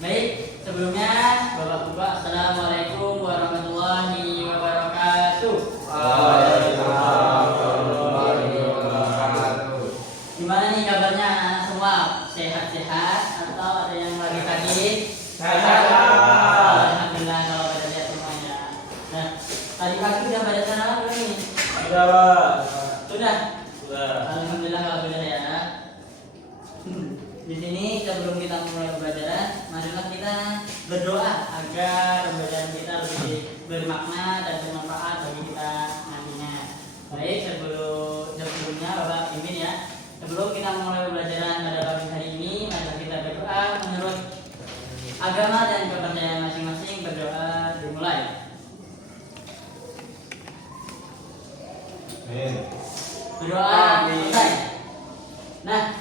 Baik, sebelumnya Bapak-Bapak, Assalamualaikum warahmatullahi wabarakatuh. Waalaikumsalam warahmatullahi wabarakatuh. Gimana nih kabarnya anak semua? Sehat-sehat atau ada yang lagi sakit? Sehat. Alhamdulillah kalau pada sehat semuanya. Nah, tadi pagi udah pada sana belum nih? Sudah, Pak. Sudah. Sudah. Alhamdulillah kalau sudah ya. Di sini sebelum kita mulai pembelajaran, marilah kita berdoa agar pembelajaran kita lebih bermakna dan bermanfaat bagi kita nantinya. Baik, sebelumnya Bapak pimpin ya. Sebelum kita memulai pembelajaran pada pagi hari ini, marilah kita berdoa menurut agama dan kepercayaan masing-masing. Berdoa dimulai. Amin. Berdoa selesai. Nah,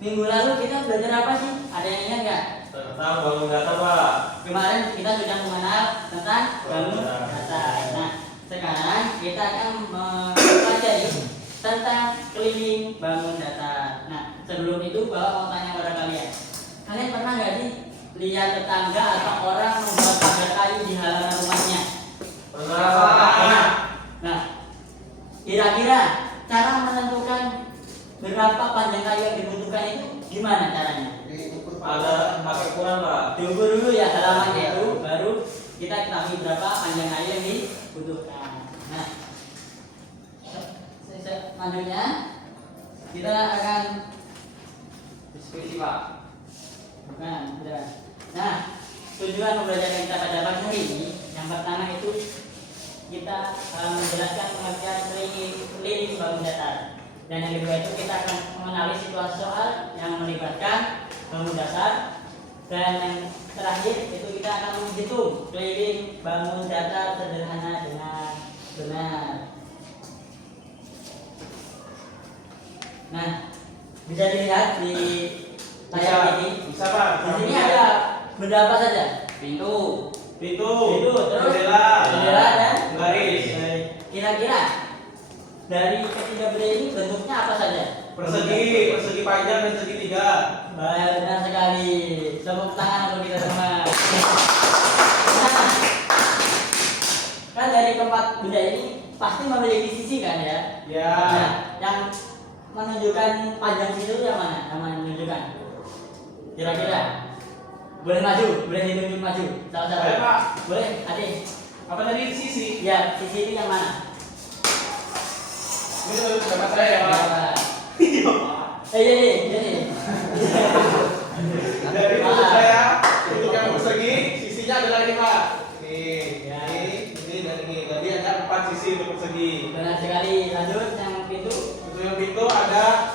minggu lalu kita belajar apa sih? Ada yang ingat nggak? Tentang bangun data, Pak. Kemarin kita sudah mengenal tentang bangun data. Nah, sekarang kita akan mempelajari tentang keliling bangun data. Nah, sebelum itu Bapak mau tanya pada kalian. Kalian pernah nggak sih lihat tetangga atau orang membuat pagar kayu di halaman rumahnya? Pernah, Pak. Nah, kira-kira cara menentukan berapa panjang kayu yang dibutuhkan itu gimana caranya? Ada pakai ukuran, Pak. Diukur dulu ya halamannya itu, baru kita ketahui berapa panjang kayu yang dibutuhkan. Nah, selanjutnya kita akan diskusi, Pak. Bukan, sudah. Nah, tujuan pembelajaran kita pada pagi hari ini, yang pertama itu kita menjelaskan pengertian keliling bangun datar. Dan yang kedua itu kita akan mengenali situasi soal yang melibatkan bangun dasar. Dan yang terakhir itu kita akan menghitung keliling bangun datar sederhana dengan benar. Nah, bisa dilihat di layar ini. Bisa, Pak. Di sini ada benda apa saja? Pintu, terus jendela dan garis. Kira-kira dari ketiga benda ini bentuknya apa saja? Persegi panjang dan segitiga. Baik, benar sekali. Tepuk tangan untuk kita semua. Nah, kan dari keempat benda ini pasti memiliki sisi kan ya? Ya. Nah, yang menunjukkan panjang itu yang mana? Yang menunjukkan? Kira-kira? Boleh maju, boleh ditunjuk maju. Salah-salah. Boleh, Pak. Boleh, adik. Apa tadi sisi? Ya, sisi itu yang mana? Ini menurut pendapat saya, ya, Pak. Iya nih. Dari menurut saya, untuk yang persegi, sisinya adalah ini, Pak. Nih, Ya. ini dan ini. Jadi ada 4 sisi untuk persegi. Benar sekali. Lanjut yang pintu. Untuk yang pintu ada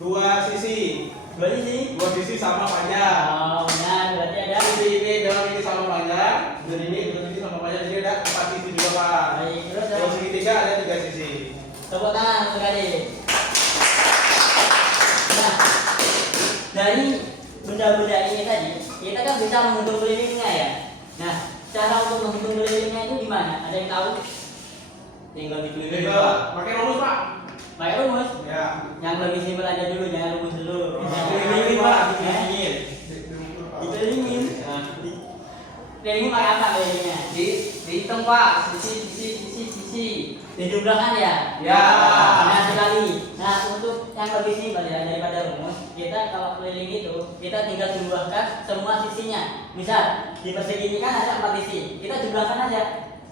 2 sisi. Dua sisi. 2 sisi sama panjang. Oh, benar. Berarti ada. Sisi ini dalam ini sama panjang, dan ini sama panjang. Jadi ada 4 sisi juga, Pak. Baik, terus Kalau segitiga ada 3 sisi. tepuk tangan untuk adik. Nah, dari benda-benda ini tadi, kita kan bisa menghitung kelilingnya ya. Nah, cara untuk menghitung kelilingnya itu gimana? Ada yang tahu? Tinggal dikelilingi. Tinggal pakai rumus, Pak. Pakai rumus. Ya. Yang lebih simpel aja dulu, jangan rumus dulu. Oh, Dikelilingin, Pak. Dikelilingin. Pak. Dikelilingin. Kelilingin pakai apa kelilingnya? Dihitung Pak, sisi. Dijumlahkan ya? Ya. Benar sekali. Nah, untuk yang lebih simpel ya daripada rumus, kita kalau keliling itu kita tinggal jumlahkan semua sisinya. Misal di persegi ini kan ada 4 sisi, kita jumlahkan aja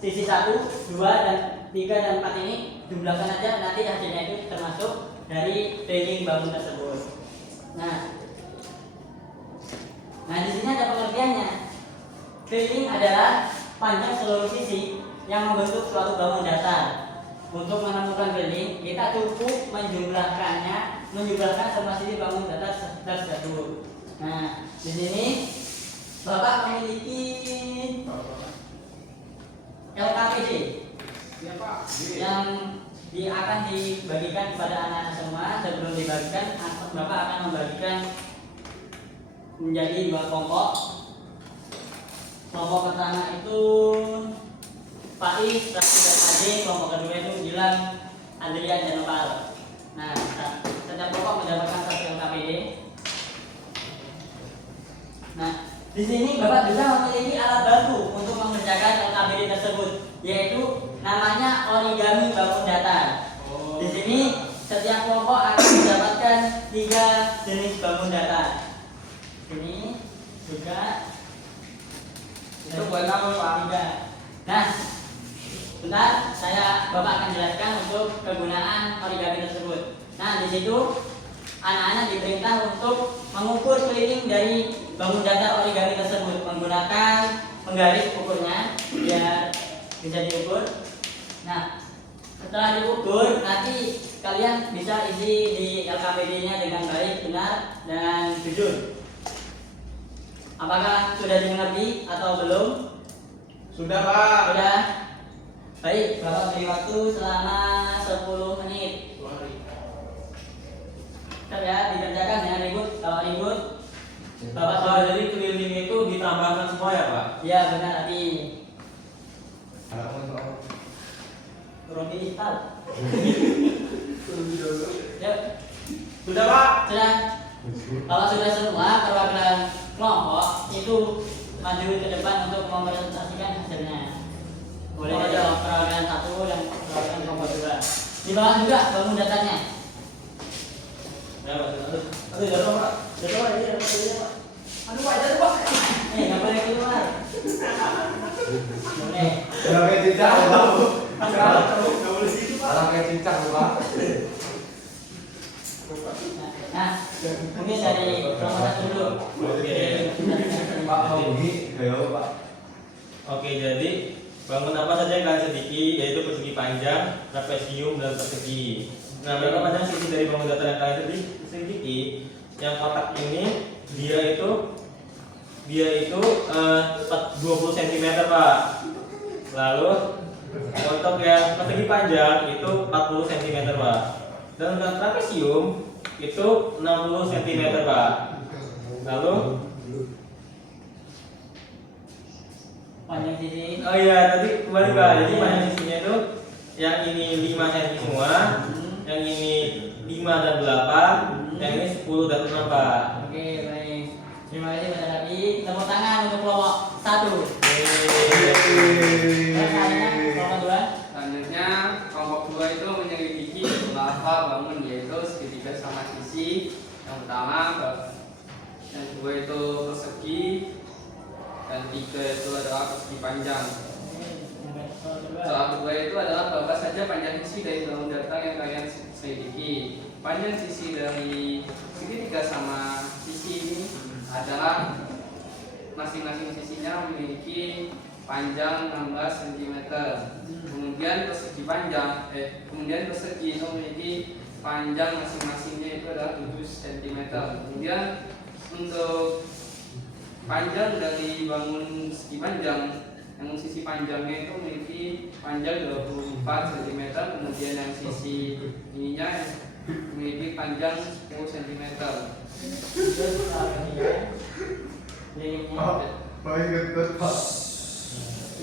sisi 1, 2, dan 3 dan 4 ini jumlahkan aja, nanti hasilnya itu termasuk dari keliling bangun tersebut. Nah, di sini ada pengertiannya. Keliling adalah panjang seluruh sisi yang membentuk suatu bangun datar. Untuk menemukan keliling, kita cukup menjumlahkan semua sisi bangun datar tersebut. Nah, di sini Bapak memiliki LKPD Ya, Pak. yang akan dibagikan kepada anak-anak semua. Sebelum dibagikan, Bapak akan membagikan menjadi 2 kelompok. Kelompok pertama itu Faiz, Rafi, dan Ade. Kelompok kedua itu Gilang, Adrian, dan Nopal. Nah, setiap kelompok mendapatkan 1 LKPD. Nah, Di sini Bapak bisa memiliki alat bantu untuk mengerjakan LKPD tersebut, yaitu namanya origami bangun datar. Di sini setiap kelompok akan mendapatkan 3 jenis bangun datar. Ini juga Itu buat kamu, Pak. 3. Nah, bentar Bapak akan jelaskan untuk kegunaan origami tersebut. Nah, di situ anak-anak diperintah untuk mengukur keliling dari bangun datar origami tersebut menggunakan penggaris ukurnya biar bisa diukur. Nah, setelah diukur nanti kalian bisa isi di LKPD-nya dengan baik, benar, dan jujur. Apakah sudah dimengerti atau belum? Sudah, Pak. Sudah. Baik, Bapak beri waktu selama 10 menit. Ya, dikerjakan jangan ribut. Kalau ribut, Bapak Pak, jadi keliling itu ditambahkan semua ya Pak? ya benar tadi. Turun digital. Ya, Sudah, Pak. sudah. Kalau sudah semua perwakilan kelompok itu maju ke depan untuk mempresentasikan hasilnya. Boleh aja perwakilan 1 dan perwakilan kelompok 2. Di bawah juga bangun datanya. Ya Pak, aduh jatuh Pak. Jatuh Pak, ini Pak. Aduh Pak, jatuh Pak. Nggak boleh keluar. Boleh. Kalau kayak cicak, Pak. Nggak boleh situ, Pak. Kalau kayak cicak, Pak. Nah, mungkin dari kelompok 1 dulu. Oke. Pak mau bunyi, ayo Pak. Oke, jadi bangun apa saja yang kalian sediki, yaitu persegi panjang, trapesium, dan persegi. Nah, berapa panjang sisi dari bangun datar yang kalian sediki? Yang kotak ini dia itu 20 cm Pak. Lalu untuk yang persegi panjang itu 40 cm Pak. Dan untuk trapesium itu 60 cm Pak. Lalu Panjang sisi. oh iya tadi kembali Pak. Jadi panjang sisinya itu yang ini 5 cm semua, yang ini 5 dan 8, yang ini 10 dan 6 Pak. Oke, baik. Terima kasih Pak Rapi. Tepuk tangan untuk kelompok 1. Kelompok 2. Selanjutnya kelompok 2 itu menyelidiki apa bangun, yaitu segitiga sama sisi. Yang pertama, yang kedua itu persegi, dan 3 itu adalah persegi panjang. Soal kedua itu adalah berapa saja panjang sisi dari bangun datar yang kalian selidiki. Panjang sisi dari segitiga sama sisi ini adalah masing-masing sisinya memiliki panjang 16 cm. Kemudian persegi itu memiliki panjang masing-masingnya itu adalah 7 cm. Kemudian untuk panjang dari bangun segi panjang, yang sisi panjangnya itu memiliki panjang 24 cm. Kemudian yang sisi ininya memiliki panjang 10 cm. Baik, betul Pak.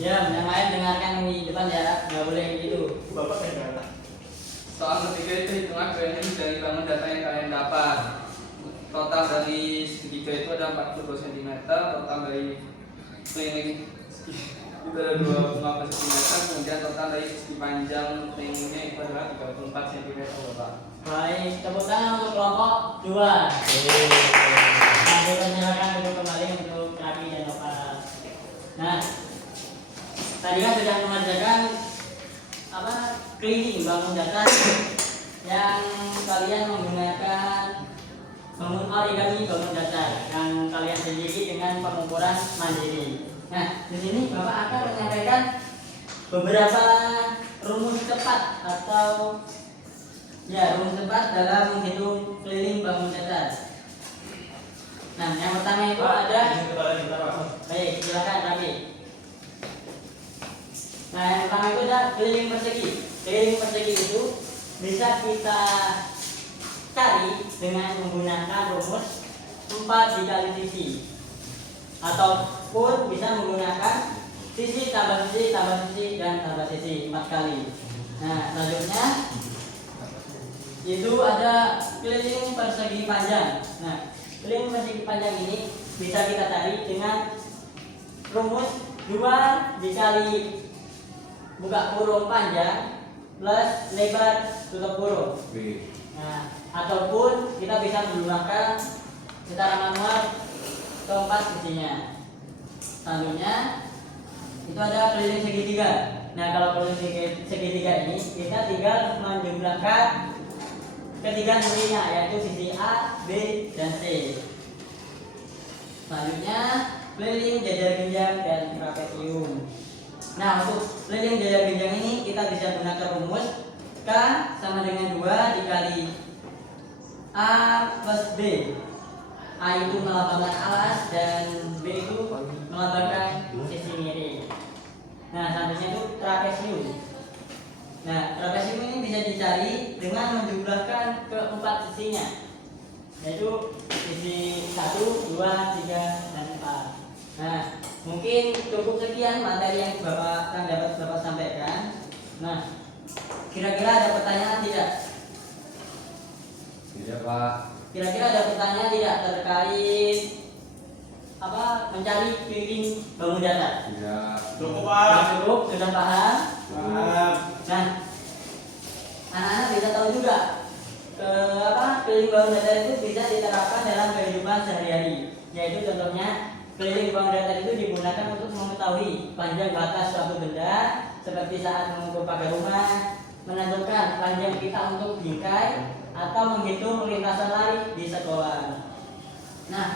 Ya, yang lain dengarkan di depan ya, nggak boleh gitu. Bapak saya Soal ketiga itu hitungan keliling dari bangun data yang kalian dapat. Total dari segitiga itu ada 40 cm. Total dari keliling itu ada 25 cm. Kemudian total dari segi panjang kelilingnya itu adalah 34 cm. Bapak. Baik, tepuk tangan untuk kelompok 2. Nah, kita silakan duduk kembali untuk Rapi dan Nopal. Nah, tadi kan sudah mengerjakan keliling bangun datar yang kalian menggunakan bangun origami bangun datar yang kalian sendiri dengan pengukuran mandiri. Nah, di sini Bapak akan menyampaikan beberapa rumus cepat atau rumus cepat dalam menghitung keliling bangun datar. Nah, yang pertama itu ada. Baik, silakan Rapi. Nah, yang pertama itu ada keliling persegi. Keliling persegi itu bisa kita cari dengan menggunakan rumus 4 dikali sisi, ataupun bisa menggunakan sisi tambah sisi tambah sisi dan tambah sisi 4 kali. Nah, selanjutnya itu ada keliling persegi panjang. Nah, keliling persegi panjang ini bisa kita cari dengan rumus 2 dikali buka kurung panjang plus lebar tutup kurung. Nah, ataupun kita bisa menggunakan secara manual keempat sisinya. Selanjutnya itu ada keliling segitiga. Nah, kalau keliling segitiga ini kita tinggal menjumlahkan ketiga sisinya, yaitu sisi A, B, dan C. Selanjutnya keliling jajar genjang dan trapesium. Nah, untuk keliling jajar genjang ini kita bisa gunakan rumus K sama dengan 2 dikali A plus B. A itu melambangkan alas dan B itu melambangkan sisi miring. Nah, selanjutnya itu trapesium. Nah, trapesium ini bisa dicari dengan menjumlahkan keempat sisinya, yaitu sisi 1, 2, 3, dan 4. Nah, mungkin cukup sekian materi yang dapat Bapak sampaikan. Nah, kira-kira ada pertanyaan tidak? Tidak, Pak. Kira-kira ada pertanyaan tidak terkait mencari keliling bangun datar? Tidak. Cukup Sudah Pak. cukup, sudah paham? Paham. Nah, anak-anak bisa tahu juga keliling bangun datar itu bisa diterapkan dalam kehidupan sehari-hari. Yaitu contohnya keliling bangun datar itu digunakan untuk mengetahui panjang batas suatu benda, seperti saat mengukur pagar rumah, menentukan panjang kita untuk bingkai, atau menghitung lintasan lari di sekolah. Nah,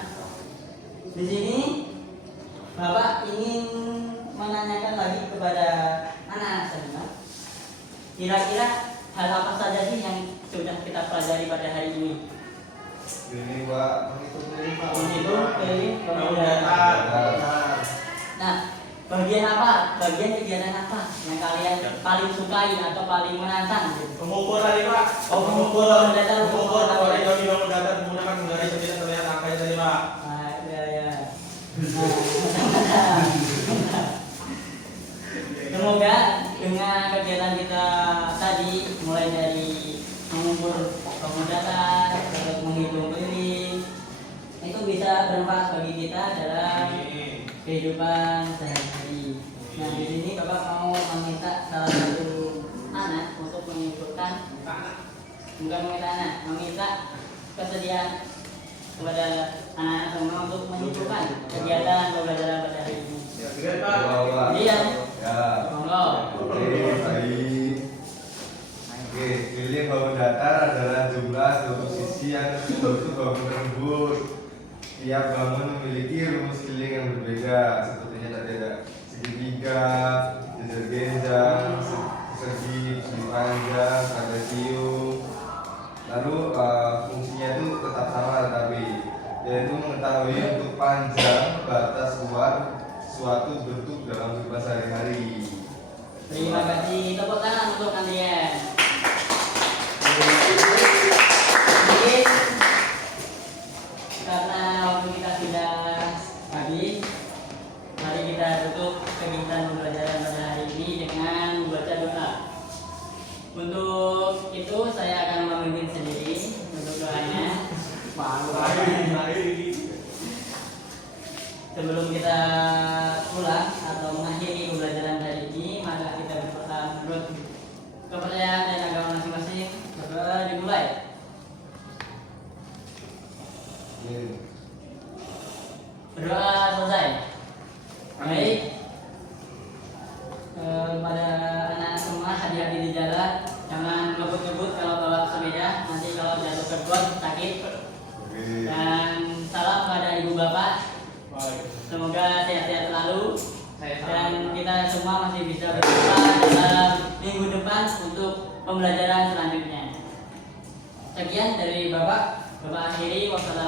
di sini Bapak ingin menanyakan lagi kepada anak-anak semua. Kira-kira hal apa saja sih yang sudah kita pelajari pada hari ini? Ini, Pak. Menghitung ini, Pak. Menghitung keliling bangun Bangun datar. datar. Nah, bagian apa? Bagian kegiatan apa yang kalian paling sukai atau paling menantang? Mengukur tadi Pak. Oh, mengukur bangun datar. Mengukur dari bangun datar menggunakan menggaris tidak terlihat angkanya tadi Pak. Nah, ya. Semoga dengan kegiatan kita tadi, mulai dari mengukur bangun datar, terus menghitung keliling, itu bisa bermanfaat bagi kita dalam kehidupan sehari-hari. Nah, di sini Bapak mau meminta salah satu anak untuk mengumpulkan, bukan meminta anak, meminta kesediaan kepada anak-anak semua untuk menyimpulkan kegiatan pembelajaran pada hari ini. Ya, benar Pak. Pak. Iya, Ya. monggo. Oke, baik. Oke, keliling bangun datar adalah jumlah suatu sisi yang terbentuk bangun tersebut. Tiap bangun memiliki rumus keliling yang berbeda. Sepertinya tadi ada segitiga, jajar genjang, persegi, segi panjang, trapesium. Lalu fungsinya itu tetap sama, tetapi yaitu mengetahui untuk panjang batas luar suatu bentuk dalam kehidupan sehari-hari. Terima kasih, tepuk tangan untuk kalian. Mungkin karena waktu kita sudah habis, mari kita tutup kegiatan pembelajaran pada hari ini dengan membaca doa. Untuk itu saya akan memimpin sendiri untuk doanya. Sebelum kita pulang atau mengakhiri pembelajaran hari ini, maka kita berdoa menurut kepercayaan dan agama masing-masing. Berdoa dimulai. Berdoa selesai. Baik. Pada anak semua hati-hati di jalan, jangan ngebut-ngebut kalau bawa sepeda, nanti kalau jatuh ke got sakit. Dan salam pada ibu bapak. Semoga sehat-sehat selalu dan kita semua masih bisa berjumpa dalam minggu depan untuk pembelajaran selanjutnya. Sekian dari Bapak akhiri. Wassalamualaikum.